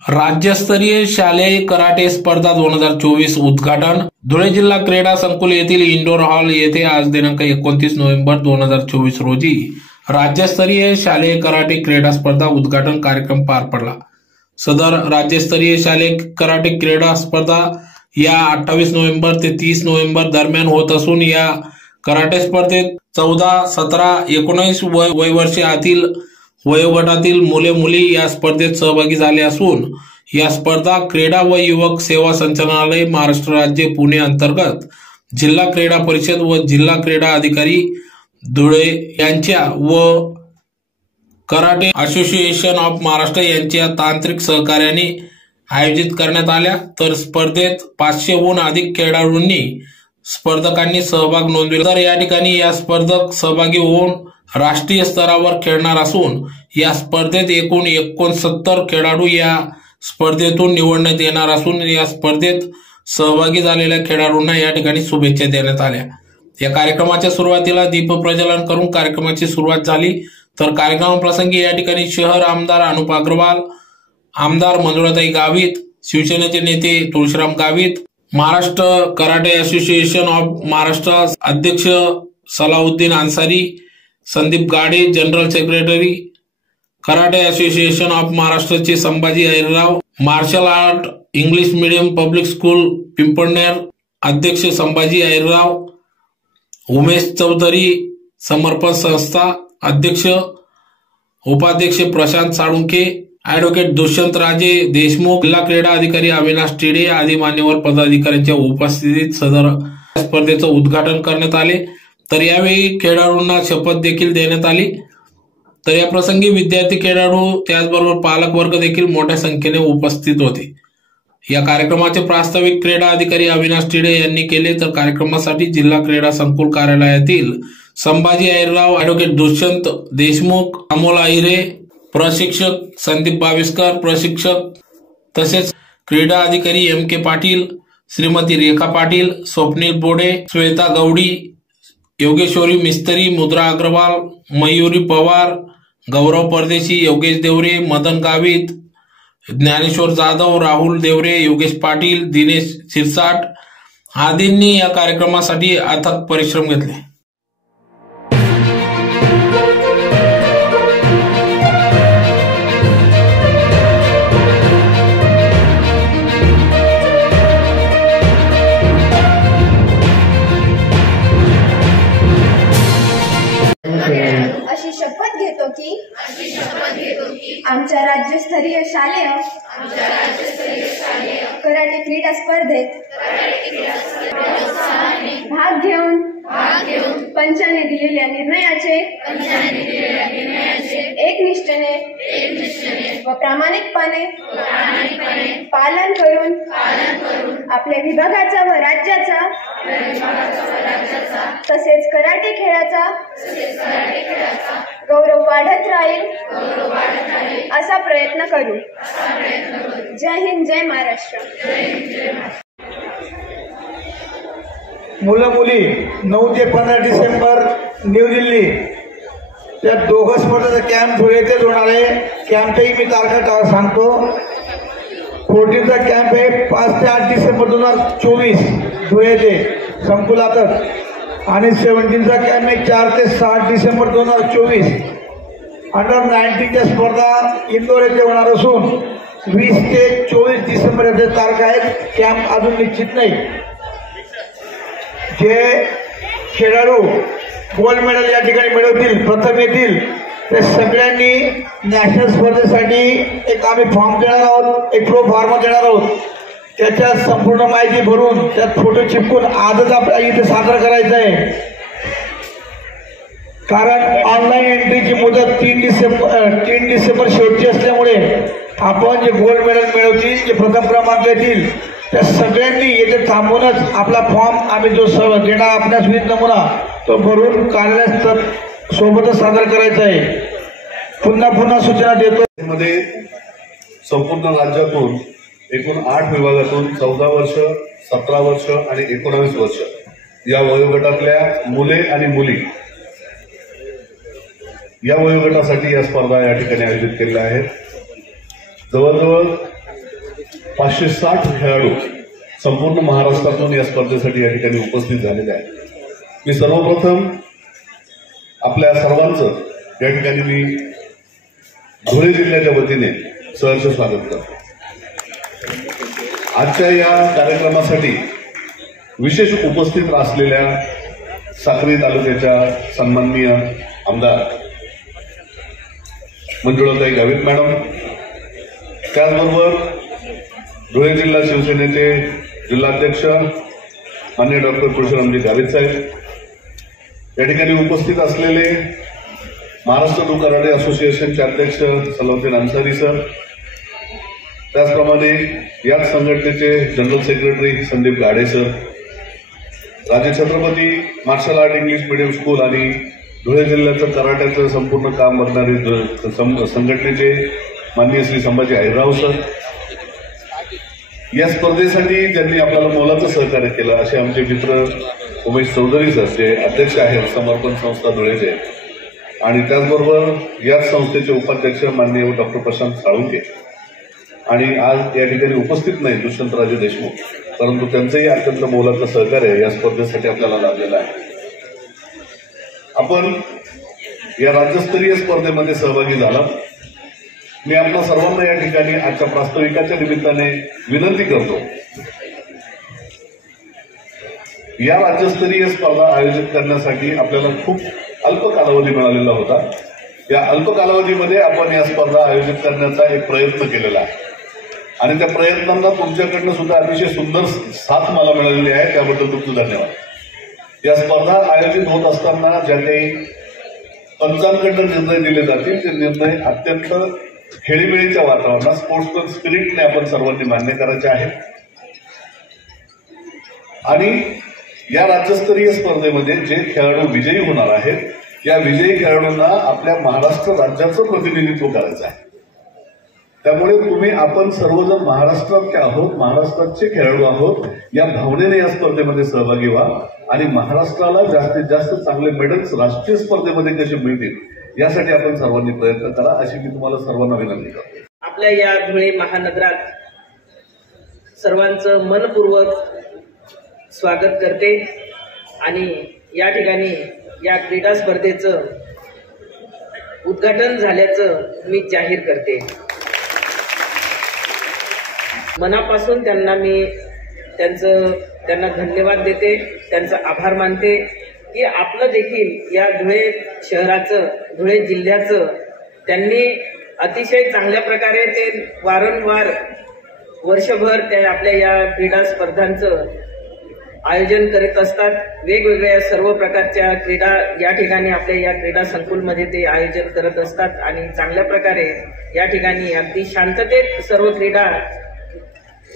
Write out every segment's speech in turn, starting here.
राज्यस्तरीय शालेय कराटे स्पर्धा 2024 उद्घाटन धुळे जिल्हा क्रीडा संकुल येथील इंडोर हॉल येथे आज दिनांक 29 नोव्हेंबर 2024 रोजी राज्यस्तरीय शालेय कराटे क्रीडा स्पर्धा उद्घाटन कार्यक्रम पार पडला। सदर राज्यस्तरीय शालेय कराटे क्रीडा स्पर्धा या 28 नोव्हेंबर ते 30 नोव्हेंबर दरम्यान होत असून या कराटे स्पर्धेत 14, 17, 19 वय वर्षातील वयोगटातील मुले मुली या स्पर्धेत सहभागी झाले असून या स्पर्धा क्रीडा व युवक सेवा संचालनालय महाराष्ट्र राज्य पुणे अंतर्गत जिल्हा क्रीडा परिषद व जिल्हा क्रीडा अधिकारी धुळे यांच्या व कराटे असोसिएशन ऑफ महाराष्ट्र यांच्या तांत्रिक सहकार्याने आयोजित करण्यात आल्या। तर स्पर्धेत 500हून अधिक खेळाडूंनी स्पर्धकांनी सहभाग नोंदविला। तर या ठिकाणी या स्पर्धक सहभागी होऊन राष्ट्रीय स्तरावर खेळणार असून या स्पर्धेत एकूण 69 खेळाडू या स्पर्धेतून निवडण्यात येणार असून या स्पर्धेत सहभागी झालेल्या खेळाडूंना या ठिकाणी शुभेच्छा देण्यात आल्या। या कार्यक्रमाच्या सुरुवातीला दीप प्रज्वलन करून कार्यक्रमाची सुरुवात झाली। तर कार्यक्रमाप्रसंगी या ठिकाणी शहर आमदार अनुप अग्रवाल, आमदार मंजुळाताई गावित, शिवसेनेचे नेते Tulshiram Gavit, Maharashtra karate association of Maharashtra अध्यक्ष Salauddin Ansari, Sandeep Gade general secretary, karate association of महाराष्ट्रचे Sambhaji Ahirrao, martial art English medium public school Pimpalner अध्यक्ष संभाजी अहिरराव, उमेश चौधरी समर्पण संस्था अध्यक्ष उपाध्यक्ष प्रशांत साळुंखे, ॲडव्होकेट दुष्यंत राजे देशमुख, जिल्हा क्रीडा अधिकारी अविनाश टिडे आदी मान्यवर पदाधिकाऱ्यांच्या उपस्थितीत सदर स्पर्धेचं उद्घाटन करण्यात आले। तर यावेळी खेळाडूंना शपथ देखील देण्यात आली। तर या प्रसंगी विद्यार्थी खेळाडू त्याचबरोबर पालक वर्ग देखील मोठ्या संख्येने उपस्थित होते। या कार्यक्रमाचे प्रास्ताविक क्रीडा अधिकारी अविनाश टिडे यांनी केले। तर कार्यक्रमासाठी जिल्हा क्रीडा संकुल कार्यालयातील संभाजी अहिरराव, ॲडव्होकेट दुष्यंत देशमुख, अमोल अहिरे, प्रशिक्षक संदीप बाविस्कर, प्रशिक्षक तसेच क्रीडा अधिकारी MK पाटील, श्रीमती रेखा पाटील, स्वप्नील बोडे, श्वेता गवडी, योगेश्वरी मिस्त्री, मुद्रा अग्रवाल, मयुरी पवार, गौरव परदेशी, योगेश देवरे, मदन गावित, ज्ञानेश्वर जाधव, राहुल देवरे, योगेश पाटील, दिनेश शिरसाट आदींनी या कार्यक्रमासाठी अथक परिश्रम घेतले। अशी शपथ घेतो की आमच्या राज्यस्तरीय शालेय कराटे क्रीडा स्पर्धेत भाग घेऊन पंचाने दिलेल्या निर्णयाचे एकनिष्ठेने व प्रामाणिकपणे पालन करून आपल्या विभागाचा व राज्याचा तसेच कराटे खेळाचा गौरव वाढत राहील असा प्रयत्न करू। जय हिंद, जय महाराष्ट्र। मुलं मुली 9 ते 15 डिसेंबर न्यू दिल्ली या दोघं स्पर्धेचा कॅम्प धुळे येथेच होणार आहे। कॅम्पही मी तारखा सांगतो। 14चा कॅम्प आहे 5 ते 8 डिसेंबर 2024 धुळे येथे संकुलातच आणि 17चा कॅम्प आहे 4 ते 7 डिसेंबर 2024 अंडर 19च्या स्पर्धा इंदोर येथे होणार असून 20 ते 24 डिसेंबर येथे तारखा आहेत। कॅम्प अजून निश्चित नाही। जे खेळाडू गोल्ड मेडल या ठिकाणी मिळवतील, प्रथम येतील, ते सगळ्यांनी नॅशनल स्पर्धेसाठी एक आम्ही फॉर्म देणार आहोत, एक प्रो फॉर्म देणार आहोत। त्याच्यात संपूर्ण माहिती भरून त्यात फोटो चिपकून आजच आपल्याला इथे सादर करायचं आहे। कारण ऑनलाईन एंट्रीची मुदत 3 डिसेंबर शेवटची असल्यामुळे आपण जे गोल्ड मेडल मिळवतील, जे प्रथम क्रमांक येतील, त्या सगळ्यांनी येथे थांबूनच आपला फॉर्म आम्ही जो देणार आपल्या सुविध नमुना तो भरून कार्यालयात सोबतच सादर करायचा आहे। पुन्हा सूचना देतो। मध्ये संपूर्ण राज्यातून एकूण 8 विभागातून 14 वर्ष, 17 वर्ष आणि 19 वर्ष या वयोगटातल्या मुले आणि मुली या वयोगटासाठी या स्पर्धा या ठिकाणी आयोजित केलेल्या आहेत। जवळजवळ 560 खेळाडू संपूर्ण महाराष्ट्रातून या स्पर्धेसाठी या ठिकाणी उपस्थित झालेले आहेत। मी सर्वप्रथम आपल्या सर्वांचं या ठिकाणी मी धुळे जिल्ह्याच्या वतीने सहर्ष स्वागत करतो। आजच्या या कार्यक्रमासाठी विशेष उपस्थित असलेल्या साक्री तालुक्याच्या सन्माननीय आमदार मंजुळाताई गावित मॅडम, त्याचबरोबर धुळे जिल्हा शिवसेनेचे जिल्हाध्यक्ष माननीय डॉक्टर परशुरामजी गावित साहेब, या ठिकाणी उपस्थित असलेले महाराष्ट्र डू कराटे असोसिएशनचे अध्यक्ष सलाउद्दीन अन्सारी सर, त्याचप्रमाणे याच संघटनेचे general secretary Sandeep Gade sir, Raje Chhatrapati martial art English medium school आणि धुळे जिल्ह्याचं कराट्याचं संपूर्ण काम बघणारे संघटनेचे माननीय श्री संभाजी अहिरराव सर, या स्पर्धेसाठी ज्यांनी आपल्याला मोलाचं सहकार्य केलं असे आमचे मित्र उमेश चौधरी सर, जे अध्यक्ष आहेत समर्पण संस्था धुळेचे, आणि त्याचबरोबर याच संस्थेचे उपाध्यक्ष माननीय डॉक्टर प्रशांत साळुंके, आणि आज या ठिकाणी उपस्थित नाही दुष्यंतराजे देशमुख, परंतु त्यांचंही अत्यंत मोलाचं सहकार्य या स्पर्धेसाठी आपल्याला लाभलेलं आहे। आपण या राज्यस्तरीय स्पर्धेमध्ये सहभागी झाला। मी आपल्या सर्वांना या ठिकाणी आजच्या प्रास्ताविकाच्या निमित्ताने विनंती करतो, या राज्यस्तरीय स्पर्धा आयोजित करण्यासाठी आपल्याला खूप अल्प कालावधी मिळालेला होता। या अल्प कालावधीमध्ये आपण या स्पर्धा आयोजित करण्याचा एक प्रयत्न केलेला आहे आणि त्या प्रयत्नांना तुमच्याकडनं सुद्धा अतिशय सुंदर साथ मला मिळालेली आहे, त्याबद्दल तुमचं धन्यवाद। या स्पर्धा आयोजित होत असताना ज्या काही पंचांकडनं निर्णय दिले जातील ते निर्णय अत्यंत खेळीमेळीच्या वातावरणात स्पोर्ट्समन स्पिरिटने आपण सर्वांनी मान्य करायचे आहे। आणि या राज्यस्तरीय स्पर्धेमध्ये जे खेळाडू विजयी होणार आहेत, या विजयी खेळाडूंना आपल्या महाराष्ट्र राज्याचं प्रतिनिधित्व करायचं आहे। त्यामुळे तुम्ही आपण सर्वजण महाराष्ट्रातले आहोत, महाराष्ट्राचे खेळाडू आहोत, या भावनेने या स्पर्धेमध्ये सहभागी व्हा आणि महाराष्ट्राला जास्तीत जास्त चांगले मेडल्स राष्ट्रीय स्पर्धेमध्ये कसे मिळतील यासाठी आपण सर्वांनी प्रयत्न करा, अशी मी तुम्हाला सर्वांना विनंती करतो। आपल्या या धुळे महानगरात सर्वांचं मनपूर्वक स्वागत करते आणि या ठिकाणी या क्रीडा स्पर्धेचं उद्घाटन झाल्याचं मी जाहीर करते। मनापासून त्यांना धन्यवाद देते, त्यांचा आभार मानते की आपलं देखील या धुळे शहराचं, धुळे जिल्ह्याचं त्यांनी अतिशय चांगल्या प्रकारे ते वारंवार वर्षभर ते आपल्या या क्रीडा स्पर्धांचं आयोजन करीत असतात। वेगवेगळ्या सर्व प्रकारच्या क्रीडा या ठिकाणी आपल्या या क्रीडा संकुलमध्ये ते आयोजन करत असतात आणि चांगल्या प्रकारे या ठिकाणी अगदी शांततेत सर्व क्रीडा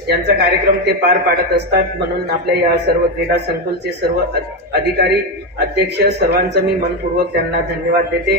यांचा कार्यक्रम ते पार पाडत असतात। म्हणून आपल्या या सर्व क्रीडा संकुलचे सर्व अधिकारी, अध्यक्ष सर्वांचं मी मनपूर्वक त्यांना धन्यवाद देते।